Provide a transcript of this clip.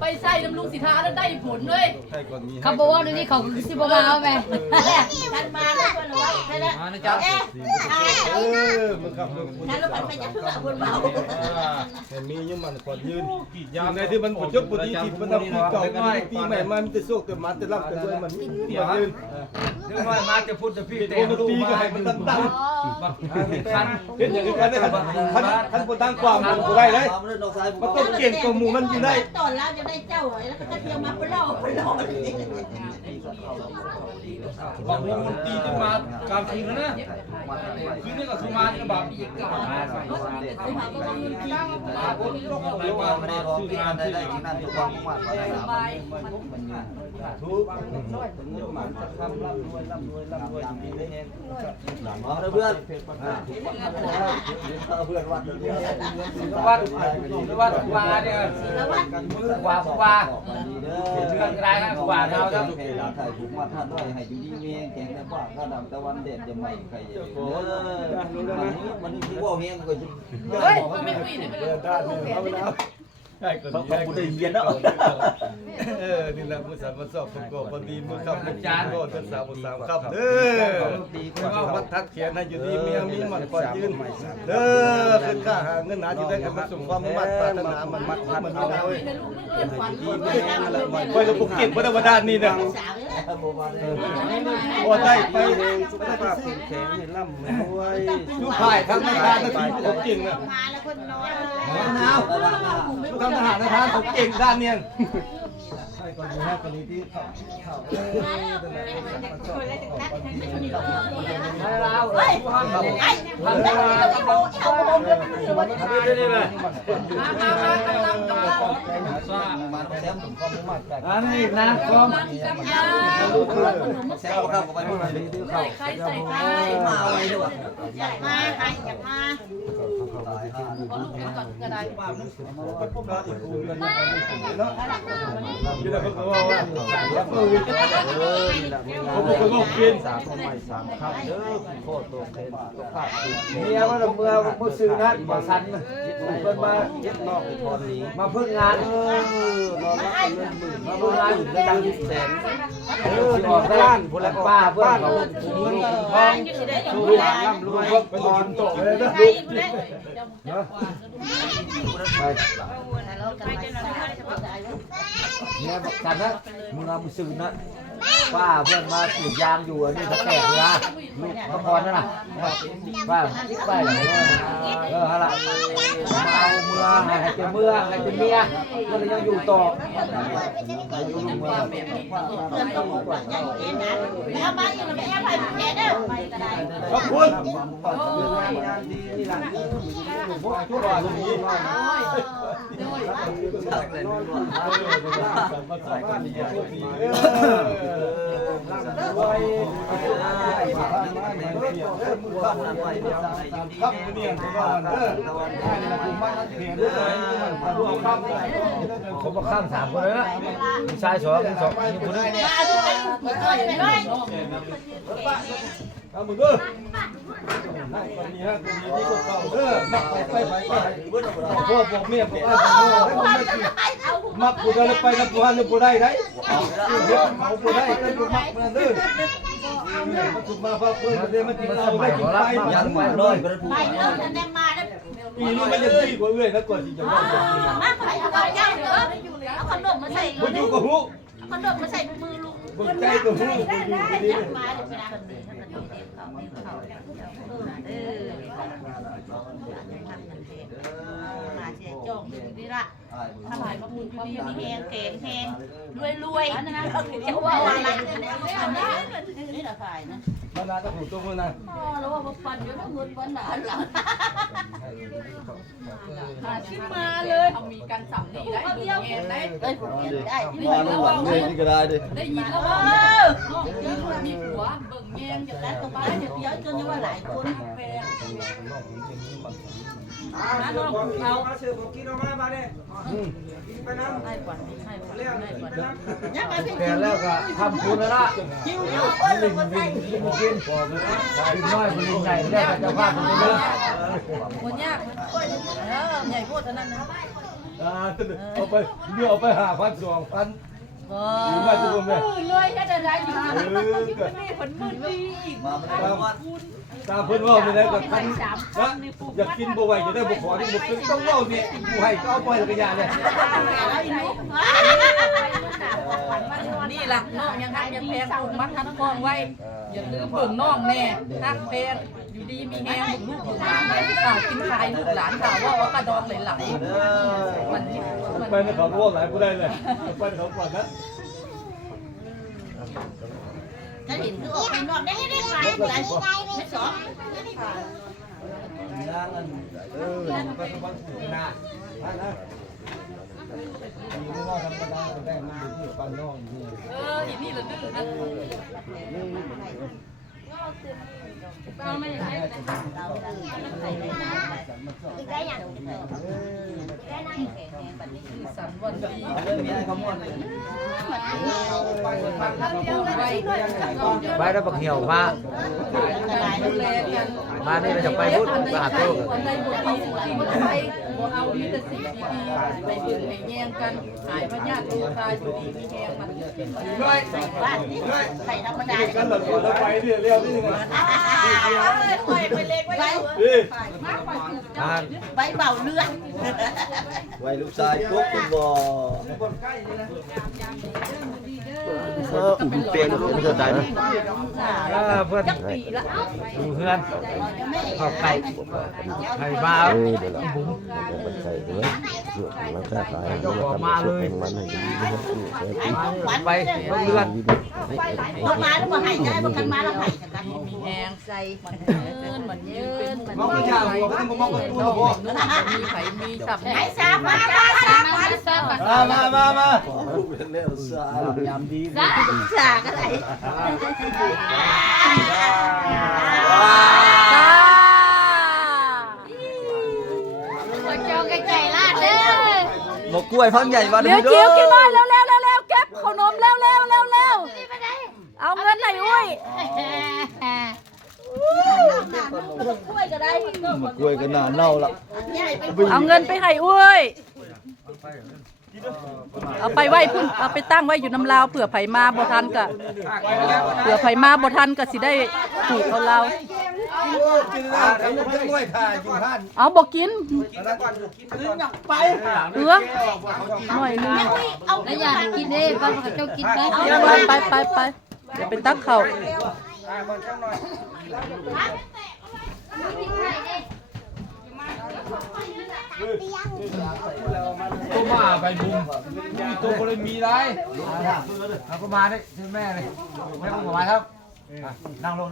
ไปใส่น้ำลุงสิทาแล้วได้ผลด้วยเขาบอกว่าเดี๋ยวนี้เขาสิบมาเอาไหมท่านมาแล้วคนว่าใช่แล้วมานะจ๊ะท่านเราไปจะเพื่อคนเมาเห็นมียังมันก่อนยืนยามในที่มันปจบปฏิทินมันปีเก่าปีใหม่มันจะโชคแต่มันจะรับแต่ด้วยมันยืนเรื่องน้อยมาจะพูดจะพี่เตะปีก็ให้มันตั้งคันเห็นอย่างนี้กันได้ท่านคนตั้งความมันก็ได้เลยมันต้องเก่งกว่าหมู่มันอยู่ได้ตอนแล้วจะได้เจ้าแล้วก็เทียมมาไปล่อบางวงตีจะมากลางคืนนะคืนนี้ก็คือมาที่แบบมาไม่ได้ร้องที่นั่นได้ที่นั่นทุกความมุ่งมั่นปรารถนาทุกมันจะทำร่ำรวยดีได้เองมองเพื่อนเพื่อนวัดว่าเนี่ยว่าเรื่องอะไรฮะว่าเราครับถ่ายถูกมาท่านด้วยให้อยู่ดีเมียแข็งแต่ว่าข้าดำตะวันเด็ดจะไม่ใครเยอะมันนี่ที่ว่าเฮียงก็จะเฮ้ยไม่คุยเลยใช่คนนี้กูได้เย็นแล้วนี่แหละมือสันมันสอบผมก็พอดีมือขับมือจานก็เป็นสาวครับว่าวัดทักเขียนให้อยู่ดีเมียมีมันก่อนยืนขึ้นค่าหาเงินหาที่ได้กันมาส่งความมั่นปรารถนามันมันไม่ได้คอยเราปลุกเก่งพระธรรมดานี่นะพอได้ไปสุขภาพแข็งให้ร่ำให้รวยทุกฝ่ายทั้งทหารทั้งทีมผมจริงนะมาแล้วคนนอนทุกทหารทหารผมเก่งด้านเนี้ยใช่ก่อนนะคนนี้ที่เขาเราเฮ้ยไอ้ทำได้เอาผมเลยมันถือว่าจะตายนี่เลยอันนี้นะคอมแซวครับไปไม่ได้ที่เขาใครใส่ใส่มาอะไรด้วยอยากมาใครอยากมาก็ได้นี่แหละเขาบอกว่าเขาบอกว่าเปลี่ยน3 ครับเด้อโคตรโตเคนก็ภาพเมียว่าเมื่อซื้อนัดบ่สันเพิ่นมาเย็ดนอกในตอนนี้มาพึ่งงานนอนรับเงินหมื่นมาพึ่งงานได้ดังแสนออกบ้านผู้ละป้าเพื่อนเขาเงินทองชูร่ำรวยไปนอนโต๊ะเลยนะเนี่ยบอกกันนะมึงเอามือซื้อนะป้าเพื่อนมาปลูกยางอยู่อันนี้ตะแกรงนะลูกตะพรนั่นน่ะป้าไปเลยฮะล่ะเอาเมื่อให้เจเมื่อให้เจเมียก็เลยยังอยู่ต่อเพื่อนต้องบอกอย่างนี้นะแล้วมาอยู่ในแอร์ไฟแค่เด้อไปก็ได้ขอบคุณนี่หลังพวกทุกคนนี่ครับเนี่ยก่อนผมบอกข้าม3 คนเลยนะมีชาย2 คนมีคนนึงเอามือด้วยคนนี้ฮะคนนี้ที่เขามักไปพวกเมียผมมักกูได้ไปนะกูหันกูได้ได้เขากูได้ก็กูมักมาเลยมันถูกมาเพราะเพื่อนเดี๋ยวมันกินเราได้กินไปยังไปเลย ไปเริ่มนั่นแน่มาแล้วปีนี้มันจะดีกว่าเอื้อยนะก่อนที่จะมามาไปเอาไปย่างเหรอเอาขนมมาใส่มันอยู่กับหูขนมมาใส่มือลูกบนใจกับหูได้มาเวลาแบบนี้มาเสียจ่องดีละถ้าหายมาบุญอยู่ดีมีแหงเก่งแหงรวยอันนั้นจะว่าอะไรนี่ละฝ่ายนะมันน่าจะหูตัวมันนะแล้วว่าฟันเยอะนะเงินวันหนาหลังหาชิ้นมาเลยเขามีการสั่งดีได้เงี้ยได้ได้นี่ก็ได้ดิได้ยินแล้วว่ามีผัวเบิ่งแยงอย่างนั้นตัวบ้านอย่างเดียวจนยังว่าหลายคนแพงนะน้องเขาเสือผมกินออกมาเนี่ยไปน้ำ ให้กว่าให้กว่าให้กว่าแกแล้วก็ทำคุณแล้วล่ะลิงกินน้อยมันลิงใหญ่แล้วจะพาไปเลยคนยากใหญ่โคตรนั้นนะ เอาไปเดี๋ยวเอาไป5,000 2,000อยู่มาทุกคนแม่ รวยก็จะได้อยู่ ก็ มาไม่ได้ก่อน ตามเพิ่นว่าไม่ได้กับคันนะอยากกินบ่ไหวจะได้บ่ขอที่บ่เป็นต้องเว้านี่บ่ให้ก็เอาไปแล้วก็ยาเนี่ย นี่ล่ะน้องยังฮักยังแพงปลูกมัดทันกองไว้อย่าลืมเบิ่งน้องแน่ฮักแพงอยู่ดีมีแฮงลูกหลานให้ข่าวกินขายลูกหลานข่าวว่ากระดองไหลๆมัน ไปนะเขาบ่หลายผู้ใดเลยไปเขาก่อนนะ จะเห็นคือออกไปนอกได้ไม่ผ่านไม่สอง ย่างอัน ก็สบังนะนะอยู่ว่าธรรมดาได้มันอยู่ที่ปานน้องอยู่ อีนี่ละดื้อนะเราไม่อยากให้สันวันดี เรื่องนี้เขาม่วนเลย ไปแล้วบักเหี่ยวมา ดูแลกัน มานี่เราจะไปพูดมหาโต วันใดบุตรีสิ่งใดบ่เอามีแต่สิ่งดีๆไปฝึกให้แย่งกันหายพญาติลูกตาอยู่ดีมีแย่งมัน ด้วย บ้านนี้ใส่ธรรมดา กันหลังเราไปเร็วๆนี่ไง ไปเล็กไว้ มา ไปเบาเลือด ไว้ลูกชายปุ๊บคุณบ่เปลี่ยนลูกไม่เข้าใจนะ เพื่อนดูเพื่อนขอบไข่ไข่มาบุ๋มมาเลยไปเพื่อน พอมาแล้วมาให้ได้พอกันมาแล้วให้กัน มีแห้งใส่มันยืนมัน มองก็ยากหัวก็ต้องมองก็ตัวบ่ มีไข่มีสับ ไอ้สามา มาเป็นเรื่องสาย ยามดี สาอะไร เจ้าไก่ลาดเด้อ หมกกล้วยพังใหญ่มา เดี๋ยวเกี่ยวกินหน่อยเร็วเก็บขนมเร็วเอาเงินไหนอุ้ย กล้วยก็ได้ หมกกล้วยก็น่าเน่าละ เอาเงินไปให้อุ้ยเอาไปไว้พุ่นเอาไปตั้งไว้อยู่น้ำลาวเผื่อไผมาบ่ทันก็สิได้ถูกเอาเรา กินแล้วเขาจะกล้วยถ่ายอยู่ท่าน เอาบ่กิน ไป หน่อยนึง แล้วอยากกินเด้ก็เจ้ากินไป ไปเดี๋ยวไปตักข้าว ตัวมาไปบุ้มมีตัวคนเลยมีได้ เอาก็มาได้ที่แม่เลยแม่ก็มาครับนั่งลง